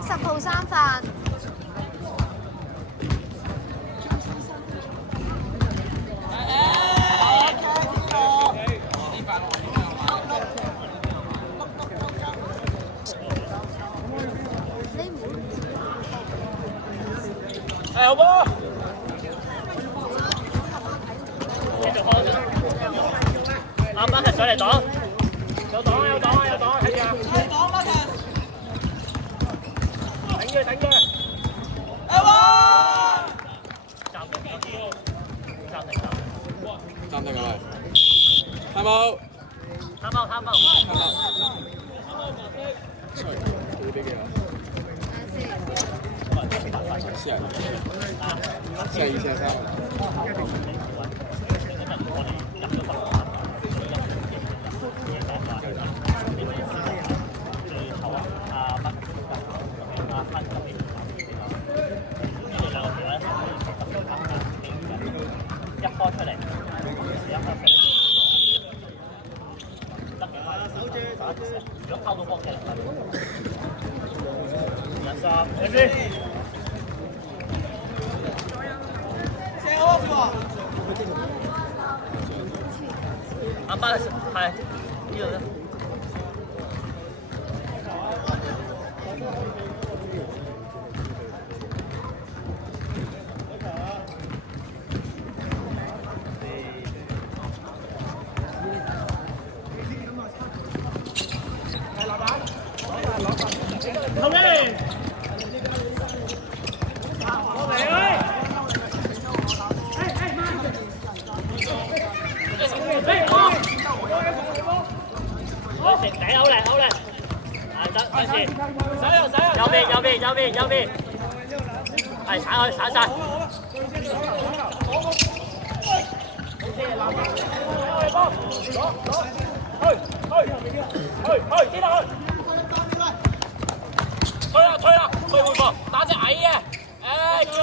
10號三飯。好波！繼續開。啱啱係上嚟擋，有擋啊有擋啊有擋啊，睇住啊！係擋啦佢。頂佢頂佢。係喎！暫停係。睇冇。睇冇睇冇。sorry，你俾幾啊？42、43。如果拋到波嘅，人殺，睇先。射好啊！啱啱係呢度咧。後面，過嚟喂！食底好靚好靚，係得開始，右邊，係鏟晒。去，跌落去。推啦，回防，打隻矮嘅，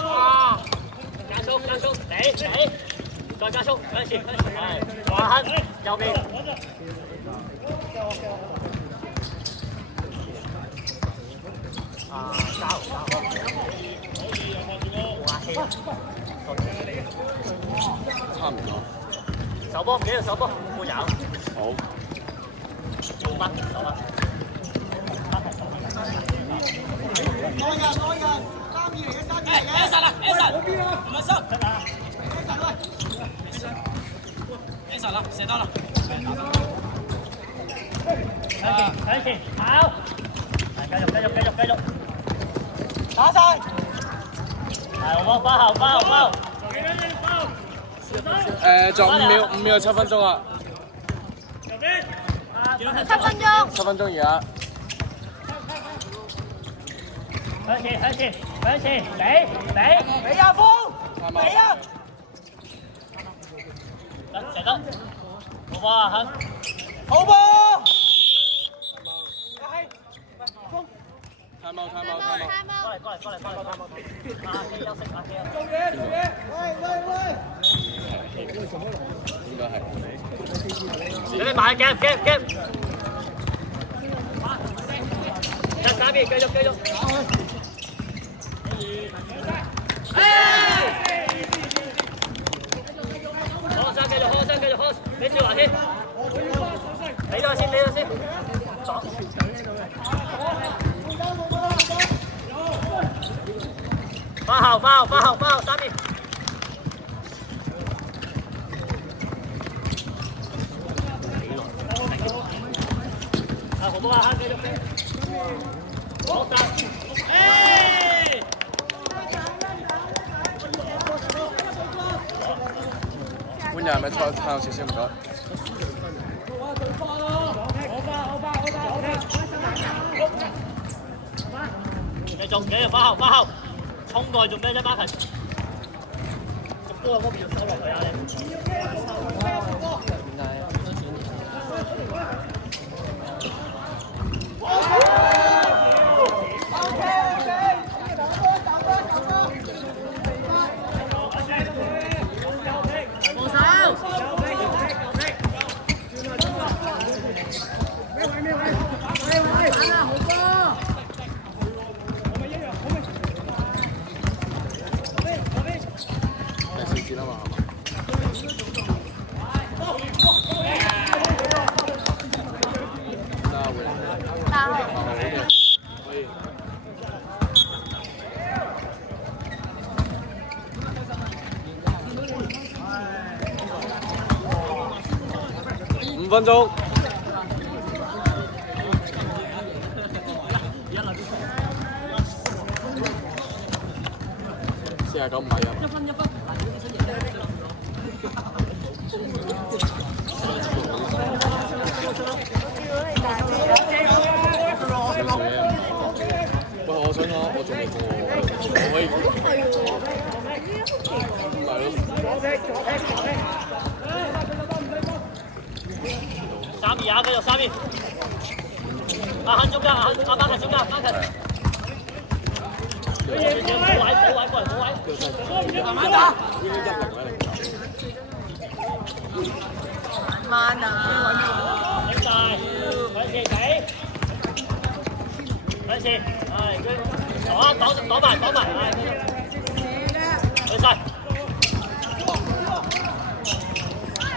哇！加速，嚟，再加速，嗰陣時，係，華亨右邊，交，哇氣，差唔多。手波，幾個手波，冇有。好。手波。攞人，3-2嚟嘅，3-2嚟嘅。Anson 啦，Anson，唔係收。Anson 啦，射得啦。睇前，跑。繼續。打晒。係好包。仲5秒7分鐘啊7分鐘。！7分鐘而家。向前，俾阿峰，俾啊！得，好波啊，亨，好波！睇冇。過嚟，休息下先。做嘢！喂！應該係。你買 game，打邊，繼續。繼續，俾少華先，俾咗先，左。花後，三邊。好波啊，繼續。好打。換人係咪差少少唔該？繼續花後，衝過去做咩啫，Marcus？隻波嗰邊要收落去啊你。5分鐘。49米啊！喂，我想講，我仲未過，我可以。3-2啊，繼續3-2。阿亨中間，阿Marcus中間，Marcus。補位，慢慢打。慢啊！頂晒，揾射死，揾射，係佢擋埋，係，去晒。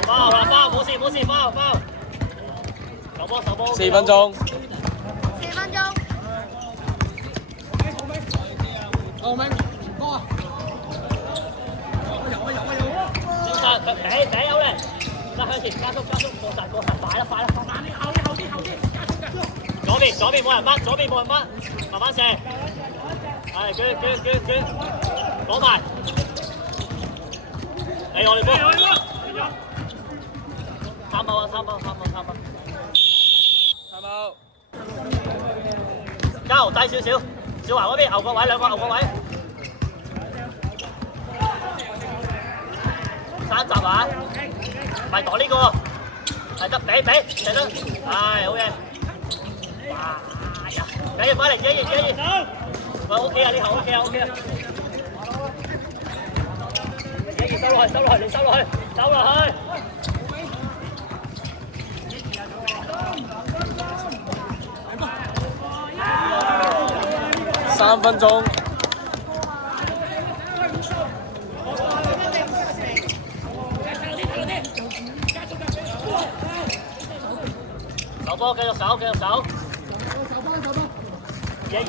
包啦，冇事，包。手波。4分鐘。4分鐘。後面高啊！頂晒，頂有咧，向前加速，過晒，快啦！後啲，左邊冇人掹，慢慢射，係，佢，攞埋，嚟我哋波。3包。交低少少，小華嗰邊牛角位2個牛角位，3集啊，唔係擋呢個，係得俾，射得，係好嘢，哇呀，幾快嚟，幾熱，喂 OK 啊，呢球 OK 啊，幾熱收落去，你收落去。3分鐘。手波繼續手。野熱。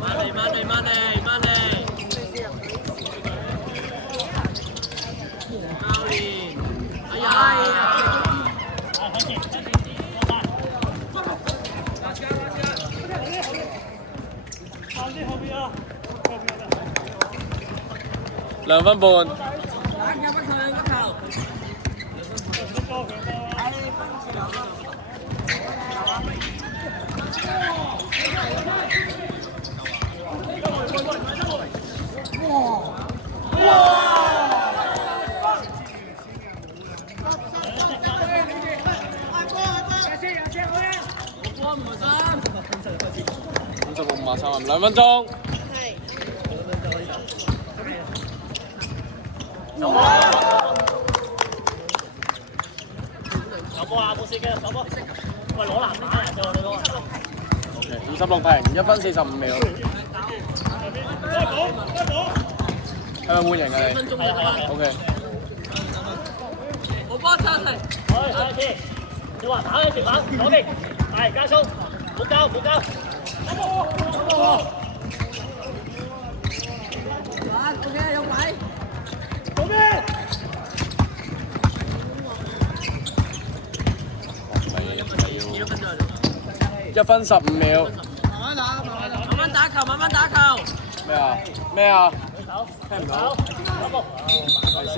慢嚟。教練，哎呀！2分半。56-53，2分鐘。手波啊，冇事嘅，手波。喂，攞籃板啊，就你攞。56平，1分45秒。係咪換人㗎你？係。OK。冇波差齊。好，上一次。你話打喺前板，左邊，係加速，冇交。OK， 有位。左邊。1分15秒。慢慢打球。咩啊？聽唔到。第四。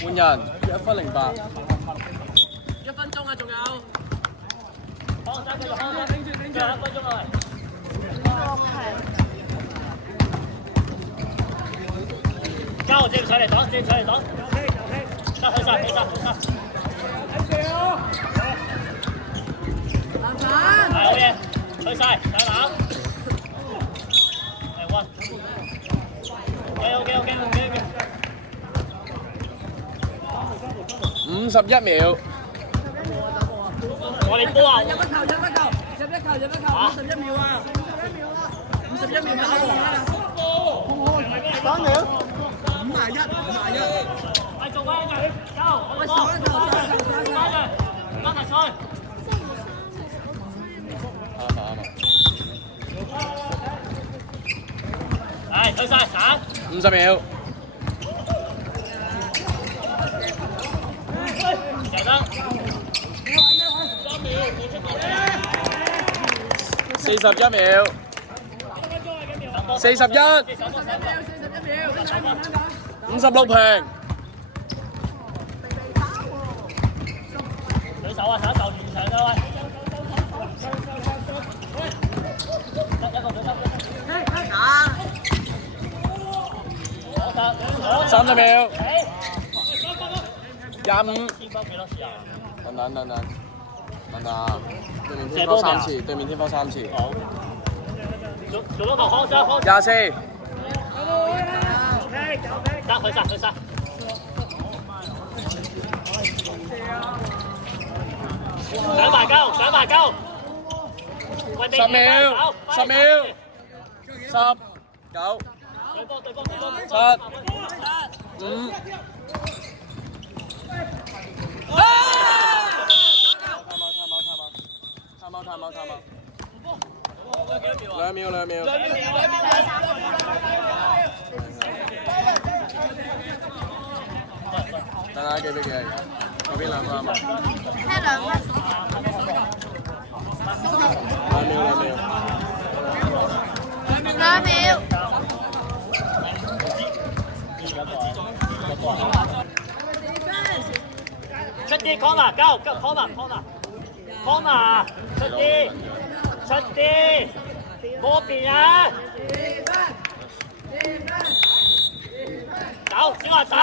換人1分08。1分鐘啊，仲有。放生繼續放生，最後1分鐘啊！交接上嚟擋，接上嚟擋，得去晒。係好嘢，去晒，上籃。係溫。OK。51秒。我哋波啊！入一球，51秒啊！51秒打完啦。3秒。51。係做翻一球，我哋波。翻嚟賽。啱。係去晒，散。50秒。又得。41秒。41。56平。舉手啊！手完場啦喂。一個舉手。30秒。25。天分幾多次啊？等。對面天方3次。好。做多球康生。24。得去晒。上埋鳩。10秒。10、9、對波。7、5。2秒。等下幾比幾啊？嗰邊2分啊嘛。聽2分。2秒。出啲 corner， 交 corner， 出啲，嗰邊啊！走，小華走。